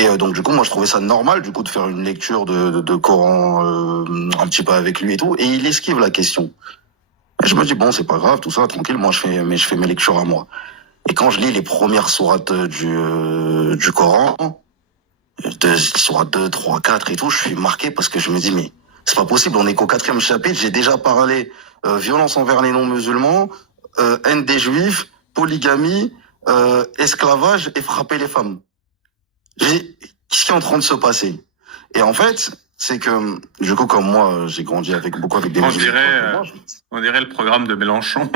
Et donc du coup, moi je trouvais ça normal du coup de faire une lecture de Coran un petit peu avec lui et tout. Et il esquive la question. Et je me dis bon, c'est pas grave, tout ça, tranquille. Moi je fais mes lectures à moi. Et quand je lis les premières sourates du Coran, sourates 2, 3, 4 et tout, je suis marqué parce que je me dis mais c'est pas possible. On est qu'au quatrième chapitre. J'ai déjà parlé violence envers les non-musulmans, haine des juifs, polygamie, esclavage et frapper les femmes. Qu'est-ce qui est en train de se passer? Et en fait, c'est que, du coup, comme moi, j'ai grandi avec beaucoup avec des musulmans. On dirait le programme de Mélenchon.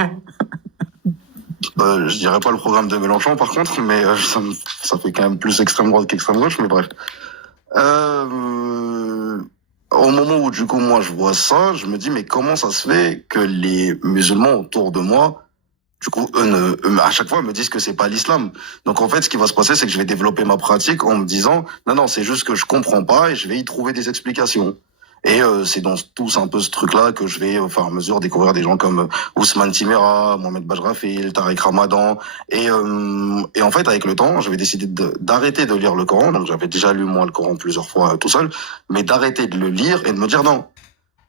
Je dirais pas le programme de Mélenchon, par contre, mais ça fait quand même plus extrême droite qu'extrême gauche, mais bref. Au moment où, du coup, moi, je vois ça, je me dis, mais comment ça se fait que les musulmans autour de moi, du coup, à chaque fois, me disent que c'est pas l'islam. Donc, en fait, ce qui va se passer, c'est que je vais développer ma pratique en me disant, non, non, c'est juste que je comprends pas et je vais y trouver des explications. Et c'est dans tous un peu ce truc-là que je vais, au fur et à mesure, découvrir des gens comme Ousmane Timera, Mohamed Bajrafil, Tariq Ramadan. Et en fait, avec le temps, j'avais décidé d'arrêter de lire le Coran. Donc, j'avais déjà lu, moi, le Coran plusieurs fois tout seul. Mais d'arrêter de le lire et de me dire, non,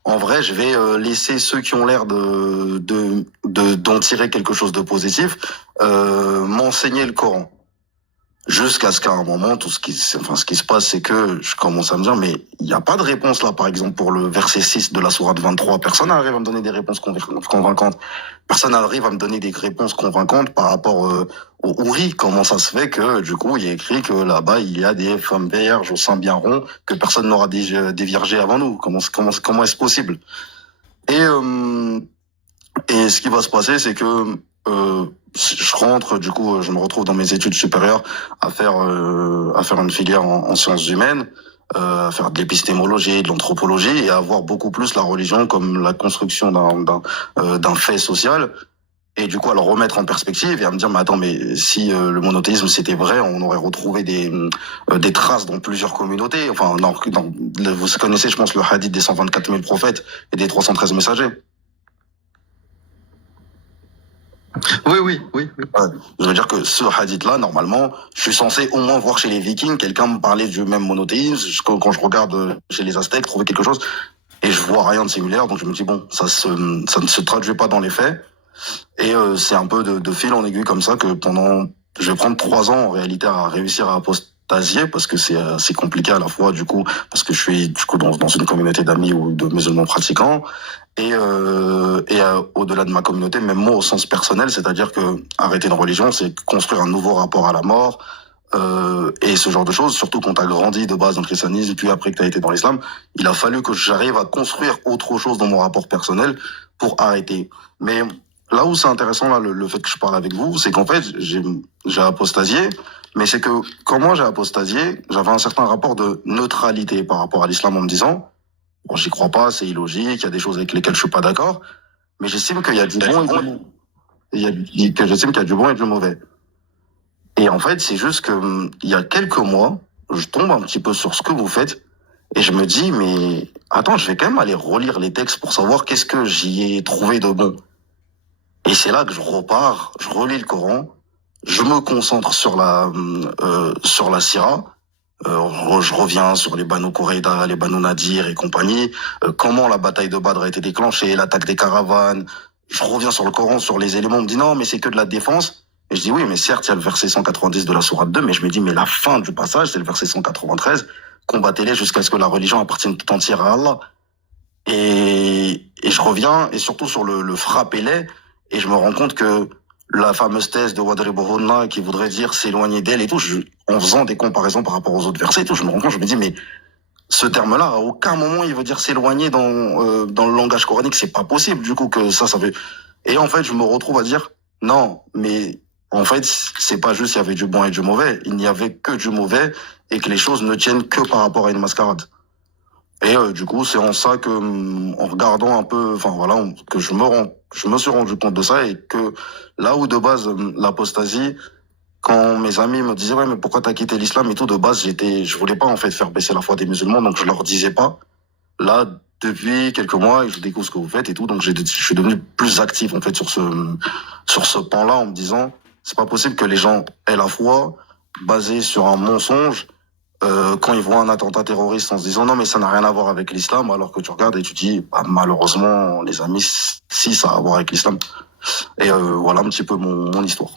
en vrai, je vais laisser ceux qui ont l'air d'en tirer quelque chose de positif m'enseigner le Coran. Jusqu'à ce qu'à un moment, ce qui se passe, c'est que je commence à me dire, mais il n'y a pas de réponse là, par exemple, pour le verset 6 de la sourate 23. Personne n'arrive à me donner des réponses convaincantes. Personne n'arrive à me donner des réponses convaincantes par rapport au Houri. Comment ça se fait que, du coup, il y a écrit que là-bas, il y a des femmes vierges au sein bien rond, que personne n'aura déviergé avant nous. Comment est-ce possible? Et ce qui va se passer, c'est que je rentre, du coup, je me retrouve dans mes études supérieures à faire une filière en sciences humaines, à faire de l'épistémologie, de l'anthropologie et à voir beaucoup plus la religion comme la construction d'un fait social. Et du coup, à le remettre en perspective et à me dire, mais attends, mais si le monothéisme c'était vrai, on aurait retrouvé des traces dans plusieurs communautés. Enfin, vous connaissez, je pense, le hadith des 124 000 prophètes et des 313 messagers. Oui, oui, oui. Ouais. Je veux dire que ce hadith-là, normalement, je suis censé au moins voir chez les Vikings quelqu'un me parler du même monothéisme. Quand je regarde chez les Aztèques, trouver quelque chose, et je vois rien de similaire, donc je me dis bon, ça ne se traduit pas dans les faits. Et c'est un peu de fil en aiguille comme ça que je vais prendre 3 ans en réalité à réussir à apostasier parce que c'est compliqué à la fois du coup parce que je suis du coup dans une communauté d'amis ou de musulmans pratiquants et au-delà de ma communauté, même moi au sens personnel, c'est-à-dire que arrêter une religion, c'est construire un nouveau rapport à la mort. Et ce genre de choses, surtout quand tu as grandi de base dans le christianisme, puis après que tu as été dans l'islam, il a fallu que j'arrive à construire autre chose dans mon rapport personnel pour arrêter. Mais là où c'est intéressant, là, le fait que je parle avec vous, c'est qu'en fait, j'ai apostasié, mais c'est que quand moi j'ai apostasié, j'avais un certain rapport de neutralité par rapport à l'islam en me disant, bon, j'y crois pas, c'est illogique, il y a des choses avec lesquelles je suis pas d'accord, mais j'estime qu'il y a du bon et du mauvais. J'estime qu'il y a du bon et du mauvais. Et en fait, c'est juste que il y a quelques mois, je tombe un petit peu sur ce que vous faites et je me dis, mais attends, je vais quand même aller relire les textes pour savoir qu'est-ce que j'y ai trouvé de bon. Et c'est là que je repars, je relis le Coran, je me concentre sur la Sira, je reviens sur les Banu Qurayda, les Banu Nadir et compagnie, comment la bataille de Badr a été déclenchée, l'attaque des caravanes. Je reviens sur le Coran, sur les éléments, on me dit non, mais c'est que de la défense. Et je dis oui, mais certes, il y a le verset 190 de la sourate 2, mais je me dis, mais la fin du passage, c'est le verset 193, combattez-les jusqu'à ce que la religion appartienne tout entière à Allah. Et je reviens, et surtout sur le frappez-les, et je me rends compte que la fameuse thèse de Wadribuhunna qui voudrait dire s'éloigner d'elle et tout, en faisant des comparaisons par rapport aux autres versets et tout, je me rends compte, je me dis, mais ce terme-là, à aucun moment il veut dire s'éloigner dans le langage coranique, c'est pas possible, du coup, que ça veut. Et en fait, je me retrouve à dire, non, mais en fait, c'est pas juste il y avait du bon et du mauvais, il n'y avait que du mauvais et que les choses ne tiennent que par rapport à une mascarade. Et du coup, c'est en ça que, en regardant un peu, enfin voilà, que je me suis rendu compte de ça et que là où de base l'apostasie, quand mes amis me disaient ouais mais pourquoi t'as quitté l'islam et tout, de base je voulais pas en fait faire baisser la foi des musulmans, donc je leur disais pas. Là, depuis quelques mois, je découvre ce que vous faites et tout, donc je suis devenu plus actif en fait sur ce pan-là en me disant c'est pas possible que les gens aient la foi basée sur un mensonge quand ils voient un attentat terroriste en se disant non mais ça n'a rien à voir avec l'islam, alors que tu regardes et tu dis bah, malheureusement les amis, si ça a à voir avec l'islam. Et voilà un petit peu mon histoire.